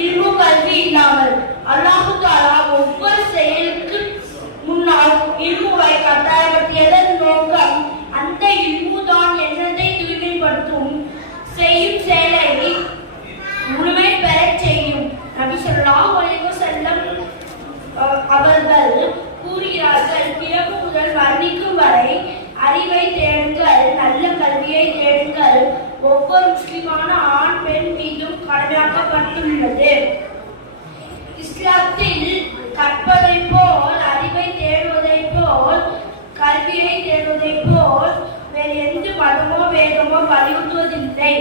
இல்மு கல்வி இல்லாமல் அல்லாஹு தஆலா ஒவ்வொரு செயலுக்கு முன்னால் இல்முவை கட்டாயப்படுத்தியதன் நோக்கம் அந்த இல்முதான் எண்ணத்தை தூய்மைப்படுத்தும், செய்யும் செயலை முழுமை பெறச் செய்யும். நபி ஸல்லல்லாஹு அலைஹி வஸல்லம் அவர்கள் கூறுகிறார்கள், பிறகு முதல் மரணிக்கும் வரை அறிவை தேடுங்கள், நல்ல கல்வியை தேடுங்கள். ஒவ்வொரு முஸ்லிமான ஆண் பெண் மீதும் கடமையாக்கப்பட்டுள்ளது. இஸ்லாத்தில் கற்பதை போல், அறிவை தேடுவதை போல், கல்வியை தேடுவதை போல் வேறு எந்த மதமோ வேதமோ வலியுறுத்துவதில்லை.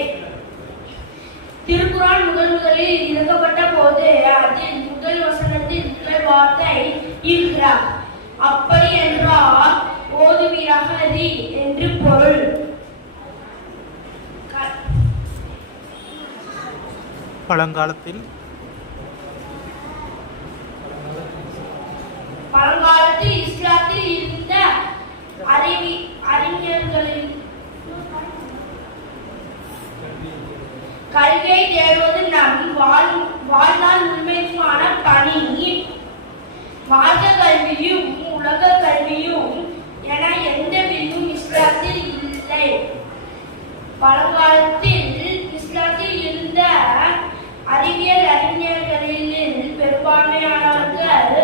திருக்குர்ஆன் முதலில் இறக்கப்பட்ட போது அதில் முதல் வசனத்தில் முதல் வார்த்தை இக்ரா. அப்படி என்றால் ஓதுவீராக என்று பொருள். பழங்காலத்தில் இஸ்லாத்தில் இருந்த அறிஞர்களின் கல்வியை தேடுவது நம் வாழ்நாள் முழுமைக்குமான பணி. மார்க்க கல்வியும் உலக கல்வியும் என எந்த பிரிவும் இஸ்லாத்தில் இல்லை. பழங்காலத்தில் இஸ்லாத்தில் இருந்த அறிவியல் அறிஞர்களில் பெரும்பான்மையானவர்கள்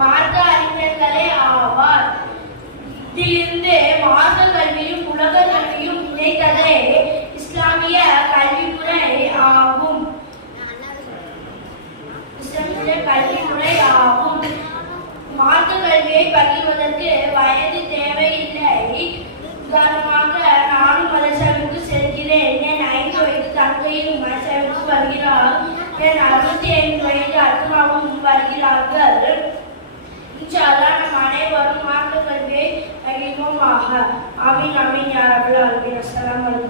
மார்க்க அறிஞர்களே ஆவார். இதிலிருந்து மார்க்க கல்வியும் உலக கல்வியும் இணைத்ததே இஸ்லாமிய கல்விமுறை ஆகும். மார்க்க கல்வியை பகிர்வதற்கு வயது தேவையில்லை. உதாரணமாக, நானும் மதரசாவுக்கு செல்கிறேன். என் 5 வயது தங்கையும் மதரசாவுக்கு வருகிறார். என் 65 வயது அத்மாவும் வருகிறார்கள். இன்ஷா அல்லாஹ் நம் அனைவரும் மார்க்க கல்வியை பகிர்வோமாக. ஆமீன் ஆமீன் யா ரப்பல் ஆலமீன். அஸ்ஸலாமு அலைக்கும்.